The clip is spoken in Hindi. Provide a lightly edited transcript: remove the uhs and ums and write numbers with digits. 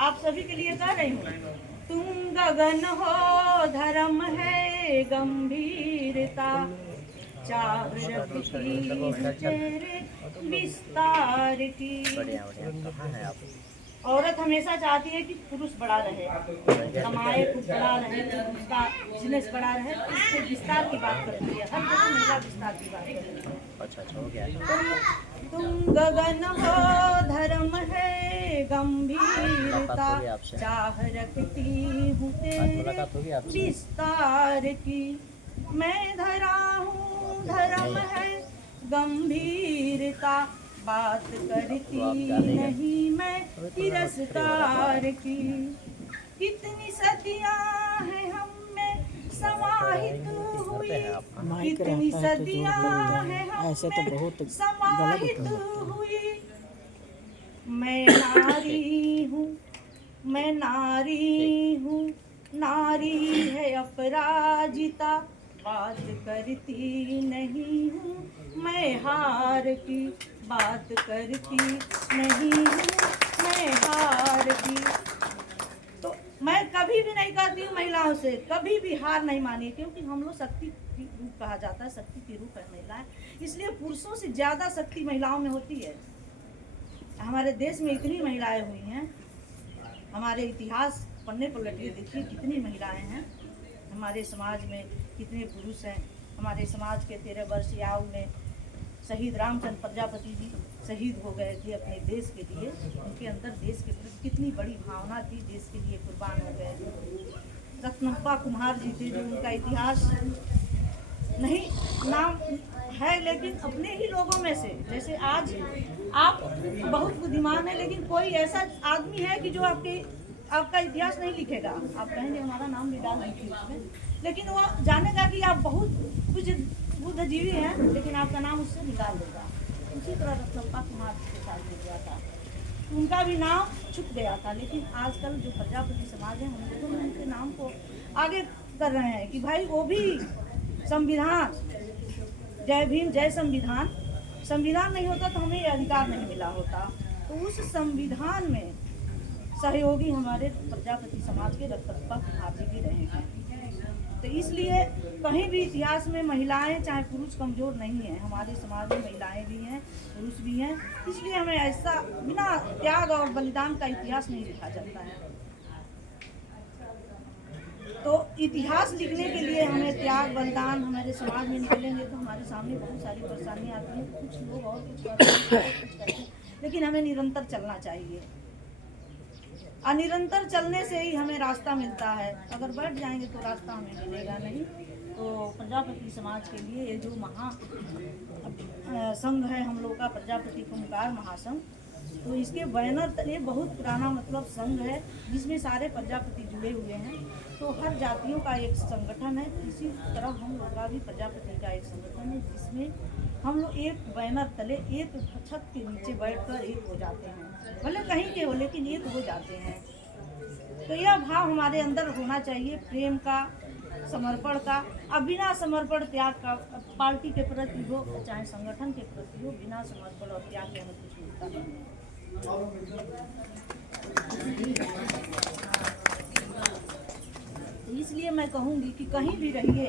आप सभी के लिए कह रही हूँ। तुम गगन हो धर्म है गंभीरता, चाह रखती हूँ तेरे विस्तार की। बढ़िया बढ़िया। कहाँ है आप? औरत हमेशा चाहती है कि पुरुष बड़ा रहे, कमाए, खूब बड़ा रहे, उसका बिजनेस बड़ा रहे। इससे विस्तार की बात करती है, हर जगह महिला विस्तार की बात करती है। अच्छा अच्छा, हो गया। तुम गगन हो धर्म है मुलाकात गंभीरता, होगी आपसे, चाह रखती हूँ आज तेरे मुलाकात होगी आपसे। विस्तार की। मैं धरा हूँ धर्म है गंभीरता, बात करती नहीं मैं तिरस्कार की। कितनी सदियां हैं हम में समाहित हुई, कितनी सदियां हैं हम में समाहित हुई। मैं नारी हूँ, मैं नारी हूँ, नारी है अपराजिता, बात करती नहीं हूँ मैं हार की, बात करती नहीं हूँ मैं हार की। तो मैं कभी भी नहीं कहती हूँ महिलाओं से, कभी भी हार नहीं मानी, क्योंकि हम लोग शक्ति की रूप कहा जाता है, शक्ति की रूप है महिलाएं, इसलिए पुरुषों से ज़्यादा शक्ति महिलाओं में होती है। हमारे देश में इतनी महिलाएं हुई हैं, हमारे इतिहास पन्ने पर लटिए देखिए कितनी महिलाएं हैं, हमारे समाज में कितने पुरुष हैं। हमारे समाज के 13 वर्ष आयु में शहीद रामचंद्र प्रजापति जी शहीद हो गए थे अपने देश के लिए। उनके अंदर देश के प्रति कितनी बड़ी भावना थी, देश के लिए कुर्बान हो गए। रत्नप्पा कुमार जी थे, जो उनका इतिहास नहीं नाम है, लेकिन अपने ही लोगों में से, जैसे आज आप बहुत बुद्धिमान है, लेकिन कोई ऐसा आदमी है कि जो आपका इतिहास नहीं लिखेगा। आप कहेंगे हमारा नाम भी डाल दीजिए उसमें, लेकिन वो जानेगा कि आप बहुत कुछ बुद्धिजीवी हैं, लेकिन आपका नाम उससे निकाल देगा। उसी तरह रत्नप्पा कुमार जी के साथ हो गया था, उनका भी नाम छुप गया था। लेकिन आजकल जो प्रजापति समाज है, हम लोगों ने उनके नाम को आगे कर रहे हैं कि भाई वो भी संविधान, जय भीम जय संविधान, संविधान नहीं होता तो हमें ये अधिकार नहीं मिला होता। तो उस संविधान में सहयोगी हमारे प्रजापति समाज के रत्नप्पा कुमार जी भी रहे हैं। तो इसलिए कहीं भी इतिहास में महिलाएं चाहे पुरुष कमजोर नहीं है, हमारे समाज में महिलाएं भी हैं, पुरुष भी हैं। इसलिए हमें ऐसा बिना त्याग और बलिदान का इतिहास नहीं लिखा जाता है। तो इतिहास लिखने के लिए हमें त्याग बलिदान, हमारे समाज में निकलेंगे तो हमारे सामने बहुत सारी परेशानियाँ आती हैं। कुछ लोग और कुछ करते हैं, लेकिन हमें निरंतर चलना चाहिए। निरंतर चलने से ही हमें रास्ता मिलता है, अगर बैठ जाएंगे तो रास्ता हमें मिलेगा नहीं। तो प्रजापति समाज के लिए ये जो महा संघ है हम लोग का, प्रजापति कुंभकार महासंघ, तो इसके बैनर तले बहुत पुराना मतलब संघ है, जिसमें सारे प्रजापति जुड़े हुए हैं। तो हर जातियों का एक संगठन है, इसी तरह हम लोग का भी प्रजापति का एक संगठन है, जिसमें हम लोग एक बैनर तले एक छत के नीचे बैठकर एक हो जाते हैं। भले कहीं के हो, लेकिन एक हो जाते हैं। तो यह भाव हमारे अंदर होना चाहिए, प्रेम का, समर्पण का। अब बिना समर्पण त्याग का, पार्टी के प्रति हो चाहे संगठन के प्रति हो, बिना समर्पण और त्याग के हमें कुछ मिलता नहीं है। इसलिए मैं कहूँगी कि कहीं भी रहिए